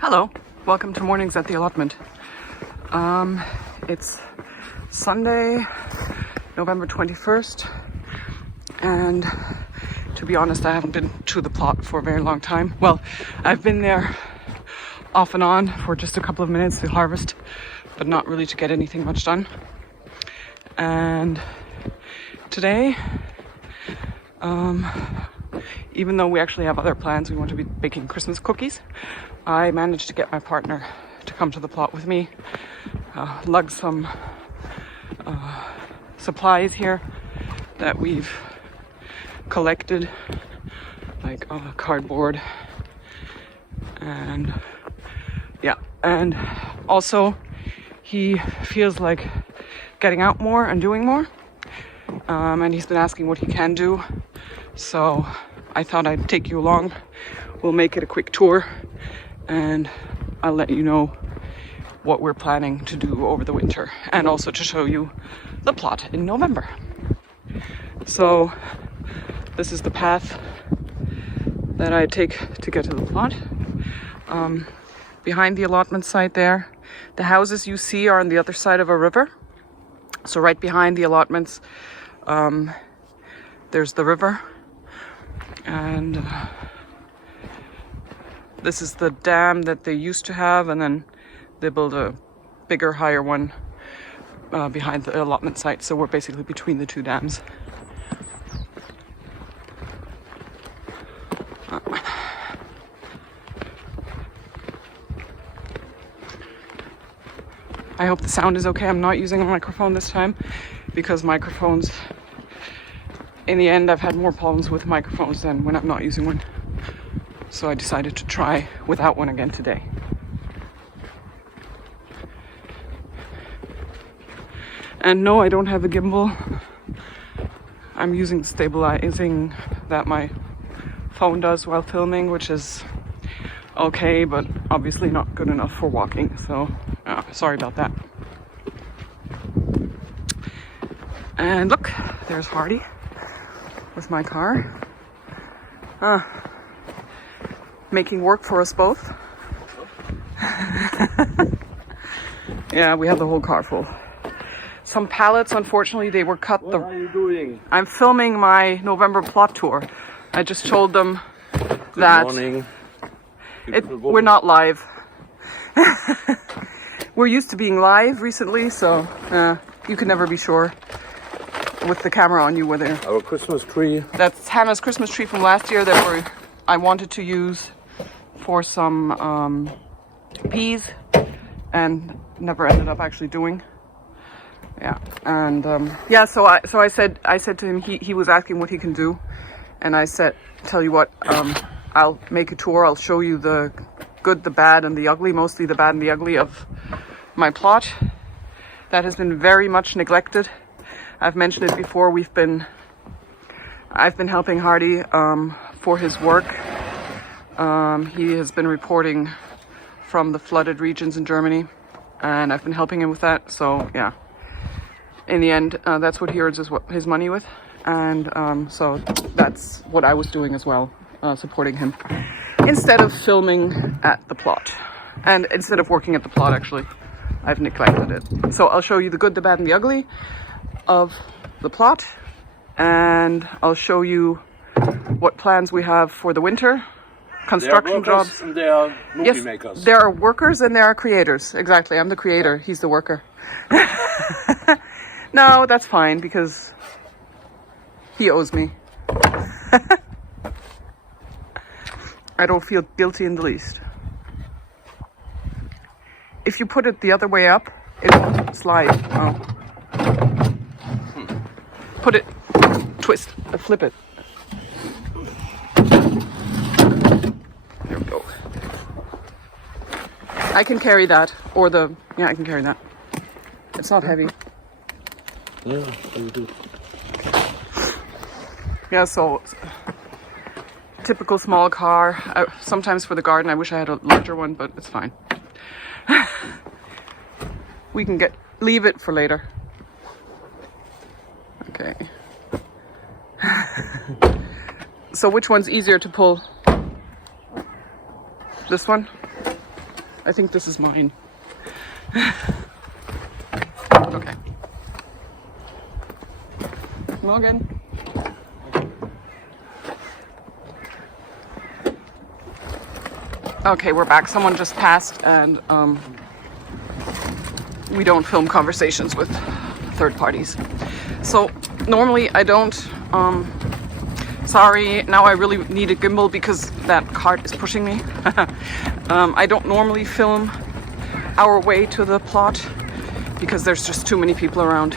Hello, welcome to Mornings at the Allotment. It's Sunday, November 21st, and to be honest, I haven't been to the plot for a very long time. Well, I've been there off and on for just a couple of minutes to harvest, but not really to get anything much done. And today, even though we actually have other plans, we want to be baking Christmas cookies, I managed to get my partner to come to the plot with me, lug some supplies here that we've collected, like cardboard, and yeah, and also he feels like getting out more and doing more, and he's been asking what he can do, so I thought I'd take you along. We'll make it a quick tour and I'll let you know what we're planning to do over the winter, and also to show you the plot in November. So this is the path that I take to get to the plot. Behind the allotment site there, the houses you see are on the other side of a river. So right behind the allotments, there's the river, and this is the dam that they used to have, and then they built a bigger, higher one behind the allotment site. So we're basically between the two dams. I hope the sound is okay. I'm not using a microphone this time because microphones, in the end, I've had more problems with microphones than when I'm not using one. So I decided to try without one again today. And no, I don't have a gimbal. I'm using stabilizing that my phone does while filming, which is okay, but obviously not good enough for walking. So sorry about that. And look, there's Hardy with my car. Making work for us both. Yeah, we have the whole car full. Some pallets, unfortunately, they were cut. What are you doing? I'm filming my November plot tour. I just told them that Good morning. we're not live. We're used to being live recently, so you can never be sure with the camera on you whether. Our Christmas tree. That's Hannah's Christmas tree from last year that I wanted to use for some peas, and never ended up actually doing. Yeah, and yeah, so I said to him, he was asking what he can do, and I said, tell you what, I'll make a tour. I'll show you the good, the bad, and the ugly, mostly the bad and the ugly of my plot that has been very much neglected. I've mentioned it before. I've been helping Hardy for his work. He has been reporting from the flooded regions in Germany, and I've been helping him with that. So yeah, in the end, that's what he earns his money with, and so that's what I was doing as well, supporting him instead of filming at the plot, and instead of working at the plot. Actually, I've neglected it. So I'll show you the good, the bad, and the ugly of the plot, and I'll show you what plans we have for the winter. Construction jobs. And they are movie Yes, makers. there are workers and there are creators. Exactly, I'm the creator. He's the worker. No, that's fine because he owes me. I don't feel guilty in the least. If you put it the other way up, it won't slide. Oh. Put it, twist, flip it. There we go. I can carry that, or yeah, I can carry that. It's not heavy. Yeah, you do. Yeah, so typical small car. Sometimes for the garden, I wish I had a larger one, but it's fine. We can leave it for later. Okay. So which one's easier to pull? This one? I think this is mine. Okay. Morgen. Okay, we're back. Someone just passed, and we don't film conversations with third parties. So normally I don't. Sorry, now I really need a gimbal because that cart is pushing me. I don't normally film our way to the plot because there's just too many people around,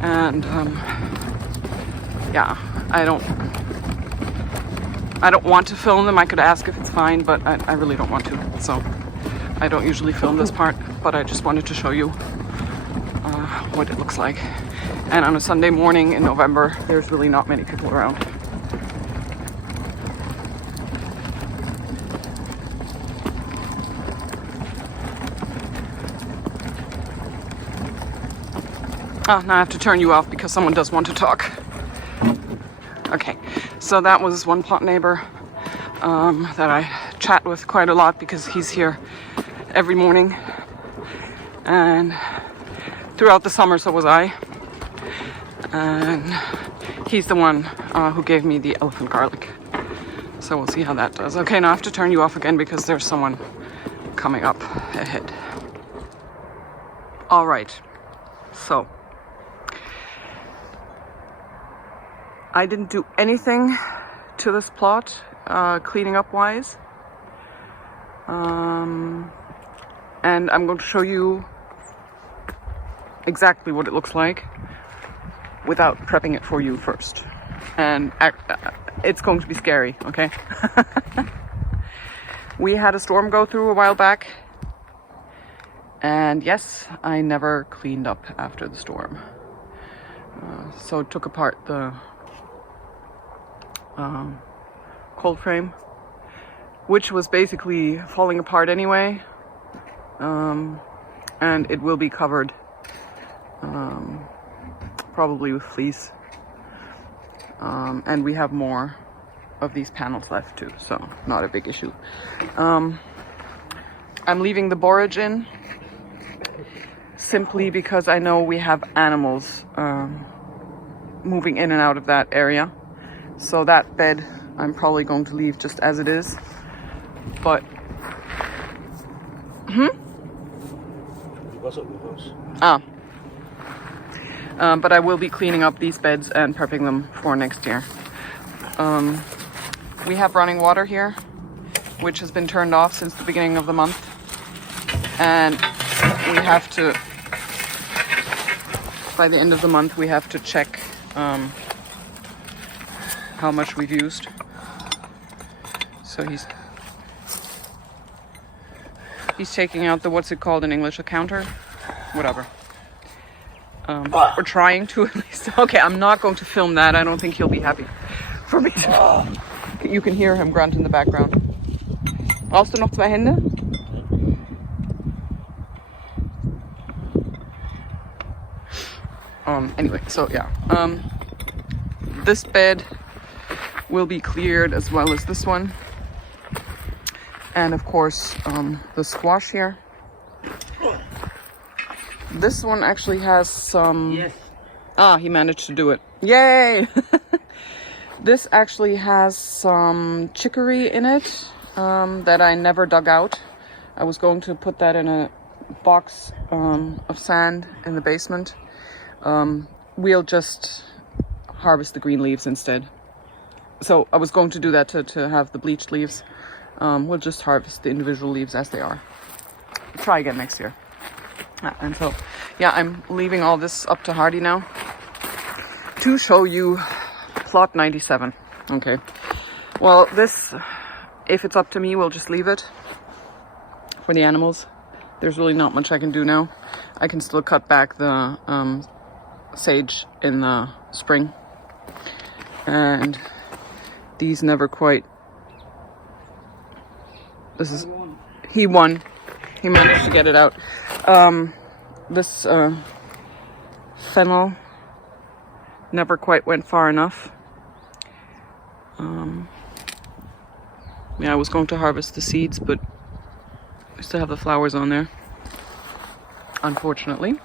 and yeah, I don't want to film them. I could ask if it's fine, but I really don't want to. So I don't usually film this part, but I just wanted to show you what it looks like. And on a Sunday morning in November, there's really not many people around. Oh, now I have to turn you off because someone does want to talk. Okay, so that was one plot neighbor that I chat with quite a lot because he's here every morning. And throughout the summer, so was I. And he's the one who gave me the elephant garlic. So we'll see how that does. Okay, now I have to turn you off again because there's someone coming up ahead. All right, so I didn't do anything to this plot, cleaning up wise. And I'm going to show you exactly what it looks like without prepping it for you first. And it's going to be scary, okay? We had a storm go through a while back. And yes, I never cleaned up after the storm. So took apart the cold frame, which was basically falling apart anyway. And it will be covered probably with fleece. And we have more of these panels left too, so not a big issue. I'm leaving the borage in simply because I know we have animals moving in and out of that area. So that bed I'm probably going to leave just as it is. But but I will be cleaning up these beds and prepping them for next year. We have running water here, which has been turned off since the beginning of the month. And we have to, by the end of the month, we have to check how much we've used. So he's taking out the, what's it called in English, a counter? Whatever. Or trying to at least. Okay, I'm not going to film that. I don't think he'll be happy for me to. You can hear him grunt in the background. Brauchst du noch 2 Hände? Anyway, so yeah. This bed will be cleared as well as this one. And of course, the squash here. This one actually has some... Yes. Ah, he managed to do it. Yay! This actually has some chicory in it that I never dug out. I was going to put that in a box of sand in the basement. We'll just harvest the green leaves instead. So I was going to do that to have the bleached leaves. We'll just harvest the individual leaves as they are. Try again next year. And so, yeah, I'm leaving all this up to Hardy now to show you plot 97. Okay. Well, this, if it's up to me, we'll just leave it for the animals. There's really not much I can do now. I can still cut back the sage in the spring. And these never quite... This is... He won. He managed to get it out. This fennel never quite went far enough. Yeah, I was going to harvest the seeds, but We still have the flowers on there, unfortunately.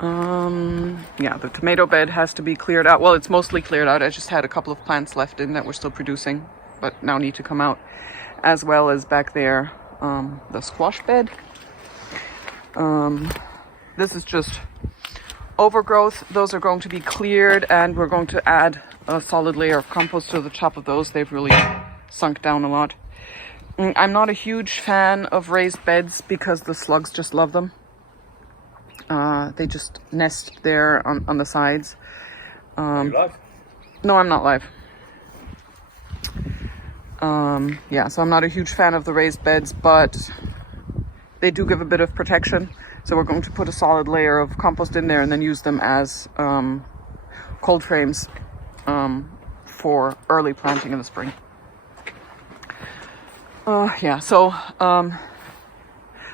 Yeah, the tomato bed has to be cleared out. Well, it's mostly cleared out. I just had a couple of plants left in that were still producing, but now need to come out. As well as back there, the squash bed. This is just overgrowth. Those are going to be cleared, and we're going to add a solid layer of compost to the top of those. They've really sunk down a lot. I'm not a huge fan of raised beds because the slugs just love them. They just nest there on the sides. Are you live? No, I'm not live. Yeah, so I'm not a huge fan of the raised beds, but they do give a bit of protection. So we're going to put a solid layer of compost in there and then use them as cold frames for early planting in the spring. Yeah, so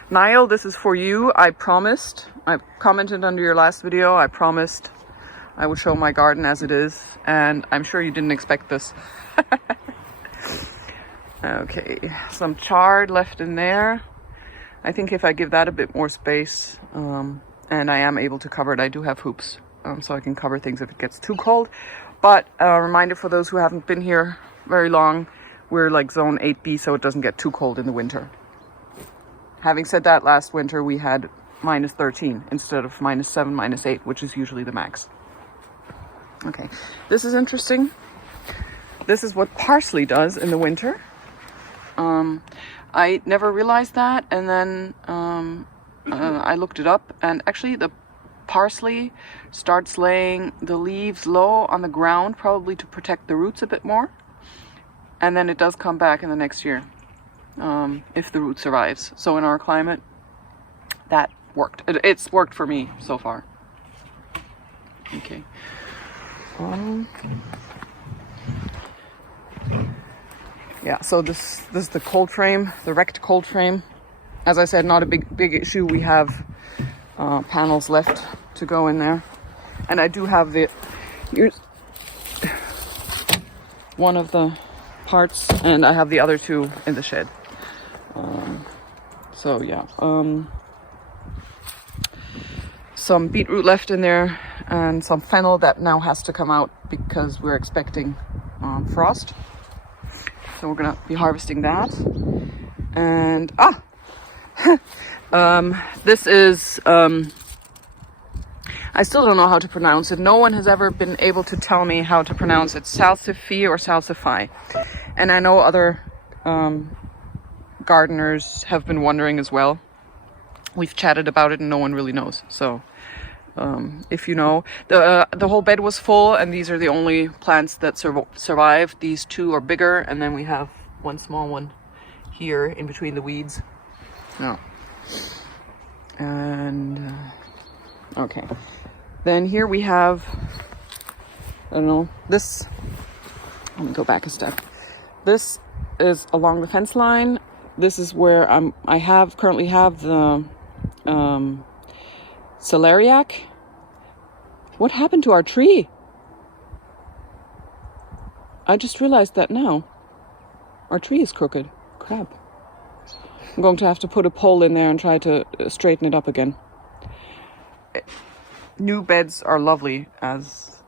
Niall, this is for you. I commented under your last video, I promised I would show my garden as it is, and I'm sure you didn't expect this. Okay, some chard left in there. I think if I give that a bit more space, and I am able to cover it, I do have hoops, so I can cover things if it gets too cold. But a reminder for those who haven't been here very long, we're like zone 8B, so it doesn't get too cold in the winter. Having said that, last winter we had -13 instead of -7, -8, which is usually the max. Okay, this is interesting. This is what parsley does in the winter. I never realized that, and then I looked it up, and actually the parsley starts laying the leaves low on the ground, probably to protect the roots a bit more, and then it does come back in the next year, if the root survives. So in our climate, that worked. It's worked for me so far. Okay. Yeah, so this is the cold frame, the wrecked cold frame. As I said, not a big issue. We have panels left to go in there, and I do have here's one of the parts, and I have the other two in the shed. So yeah, some beetroot left in there, and some fennel that now has to come out because we're expecting frost. So we're gonna be harvesting that. And this is I still don't know how to pronounce it. No one has ever been able to tell me how to pronounce it, salsify or salsify. And I know other gardeners have been wondering as well. We've chatted about it and no one really knows. So if you know, the whole bed was full, and these are the only plants that survived. These two are bigger, and then we have one small one here in between the weeds. No. And okay, then here we have, I don't know, this. Let me go back a step. This is along the fence line. This is where I currently have the celeriac. What happened to our tree? I just realized that now. Our tree is crooked. Crap. I'm going to have to put a pole in there and try to straighten it up again. New beds are lovely, as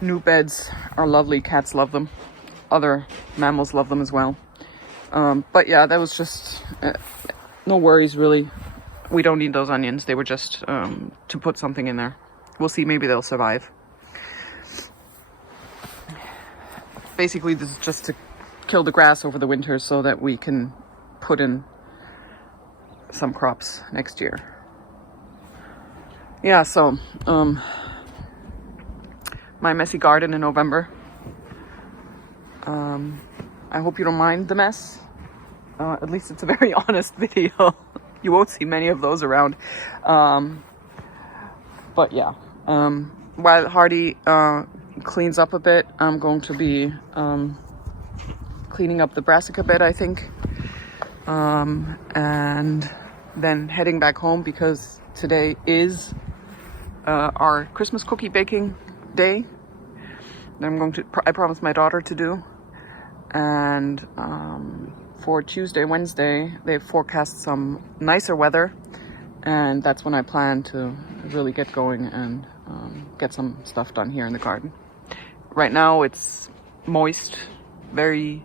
new beds are lovely. Cats love them. Other mammals love them as well. But yeah, that was just no worries really. We don't need those onions. They were just to put something in there. We'll see, maybe they'll survive. Basically, this is just to kill the grass over the winter so that we can put in some crops next year. Yeah, so my messy garden in November. I hope you don't mind the mess. At least it's a very honest video. You won't see many of those around. But yeah, while Hardy cleans up a bit, I'm going to be cleaning up the brassica bed, I think. And then heading back home because today is our Christmas cookie baking day. That I promised my daughter to do. And for Tuesday, Wednesday, they've forecast some nicer weather, and that's when I plan to really get going and get some stuff done here in the garden. Right now it's moist, the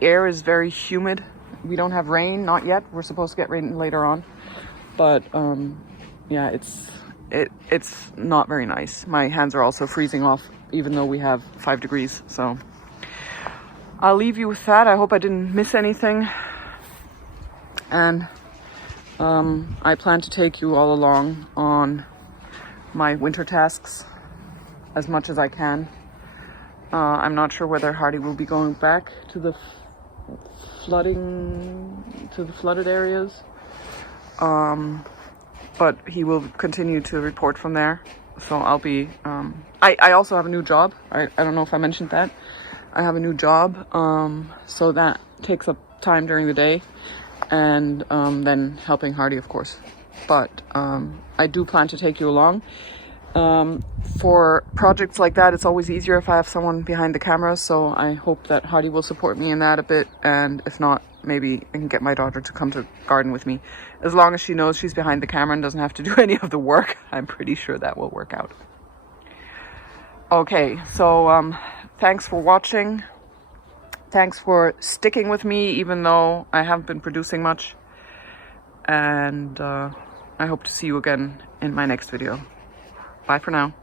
air is very humid. We don't have rain, not yet. We're supposed to get rain later on, but yeah, it's not very nice. My hands are also freezing off, even though we have 5 degrees. So I'll leave you with that. I hope I didn't miss anything. And I plan to take you all along on my winter tasks as much as I can. I'm not sure whether Hardy will be going back to the flooded areas. But he will continue to report from there. So I'll be, I also have a new job. I don't know if I mentioned that. I have a new job, so that takes up time during the day, and then helping Hardy, of course. But I do plan to take you along. For projects like that, it's always easier if I have someone behind the camera, so I hope that Hardy will support me in that a bit, and if not, maybe I can get my daughter to come to garden with me. As long as she knows she's behind the camera and doesn't have to do any of the work, I'm pretty sure that will work out. Okay, so thanks for watching. Thanks for sticking with me, even though I haven't been producing much. And I hope to see you again in my next video. Bye for now.